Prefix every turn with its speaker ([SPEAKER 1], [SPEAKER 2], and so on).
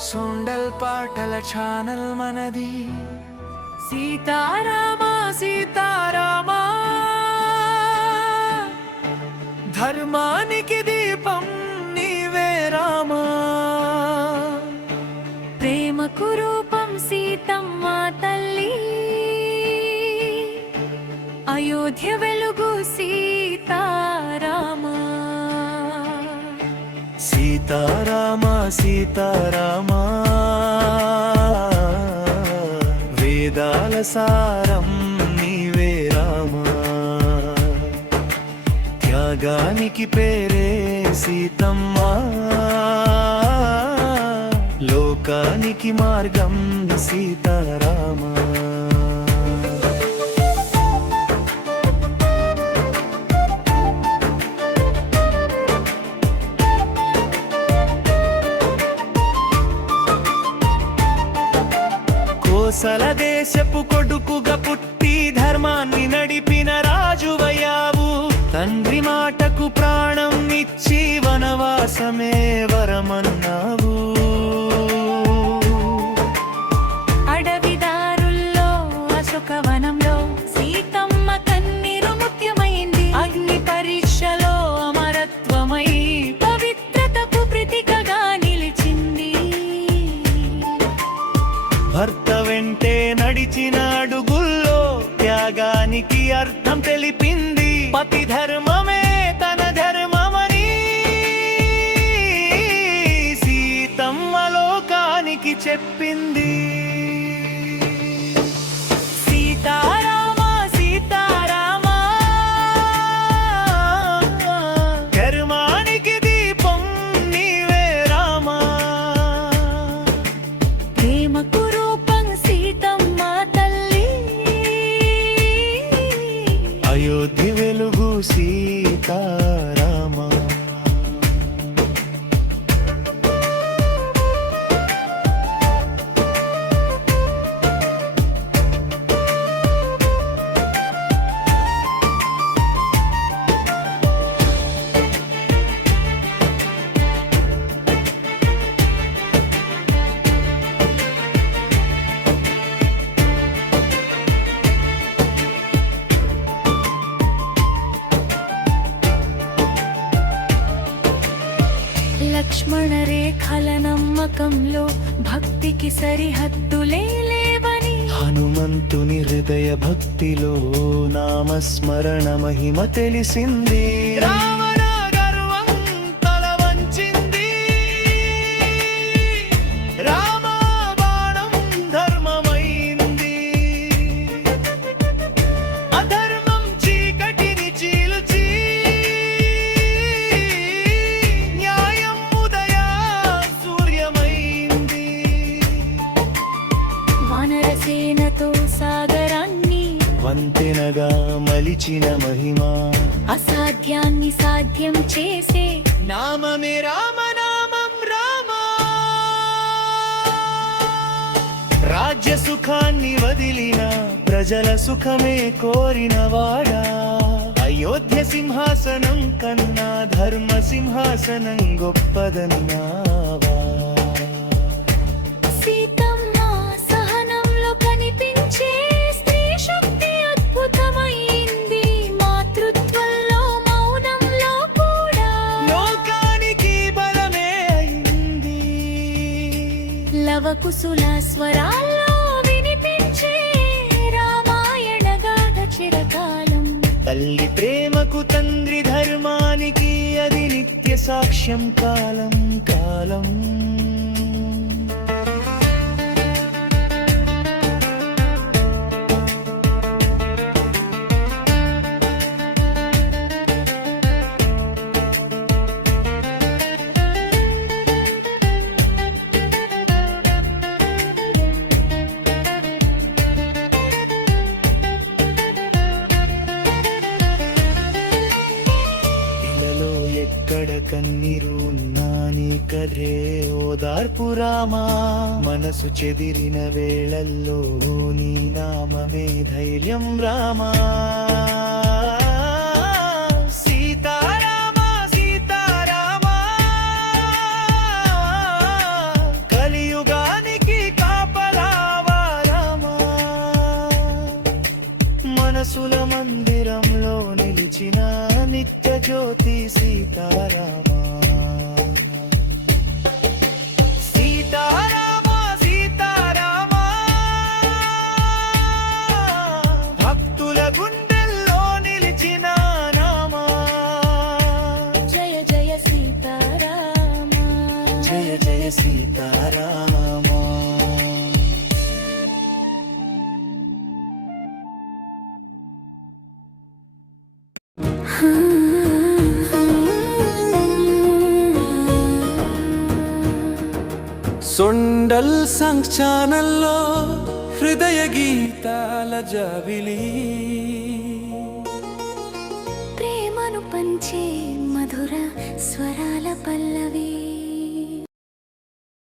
[SPEAKER 1] సుండల్ పాటల ఛానల్ మనది.
[SPEAKER 2] సీతారామా సీతారామా.
[SPEAKER 1] ధర్మానికి దీపం నీవే రామా.
[SPEAKER 2] ప్రేమకు రూపం సీతమ్మ తల్లి. అయోధ్య వెలుగు సీతారా
[SPEAKER 1] సీతారామ సీతారామ. వేదాల సారం నీవే రామా. త్యాగానికి పేరే సీతమ్మ. లోకానికి మార్గం సీతారామా. అసల దేశపు కొడుకుగా పుట్టి ధర్మాన్ని నడిపిన రాజువయ్యావు. తండ్రి మాటకు ప్రాణం ఇచ్చి వనవాసమే వరమను. నిలిచినాడు గుల్లో త్యాగానికి అర్థం తెలిపింది. పతి ధర్మమే తన ధర్మమని సీతమ్మ లోకానికి చెప్పి
[SPEAKER 2] లక్ష్మణ రేఖల నమ్మకంలో భక్తికి సరిహద్దులే లేవని
[SPEAKER 1] హనుమంతుని హృదయ భక్తిలో నామస్మరణ మహిమ తెలిసింది. మలిచిన మహిమ.
[SPEAKER 2] అసాధ్యాన్ని సాధ్యం చేసే
[SPEAKER 1] నామమే రామనామం రామ. రాజ్య సుఖాన్ని వదిలిన ప్రజల సుఖమే కోరిన వాడా. అయోధ్య సింహాసనం కన్నా ధర్మ సింహాసనం గొప్పదన్నావా
[SPEAKER 2] కుసుల స్వరాల్లో వినిపించే రామాయణ గాథ చిరకాలం.
[SPEAKER 1] తల్లి ప్రేమకు తండ్రి ధర్మానికి అది నిత్య సాక్ష్యం కాలం కాలం. ఎక్కడ కన్నీరు ఉన్నా నీ కథే? ఓదార్పు రామా మనసు చెదిరిన వేళల్లో నీ నామమే ధైర్యం రామా. సీతారామా కలియుగానికి కాపలావా మందిరంలో నిలిచినా నిత్య జ్యోతి సీతారామా. సీతారామ సీతారామ. భక్తుల గుండెల్లో నిలిచిన నామా. జయ జయ సీతారామా. జయ జయ సీతారామా. Hmm.
[SPEAKER 3] సొండల్ సంగ్ ఛానల్లో హృదయ గీతాల జాబిలి
[SPEAKER 2] ప్రేమను పంచే మధుర స్వరాల పల్లవి.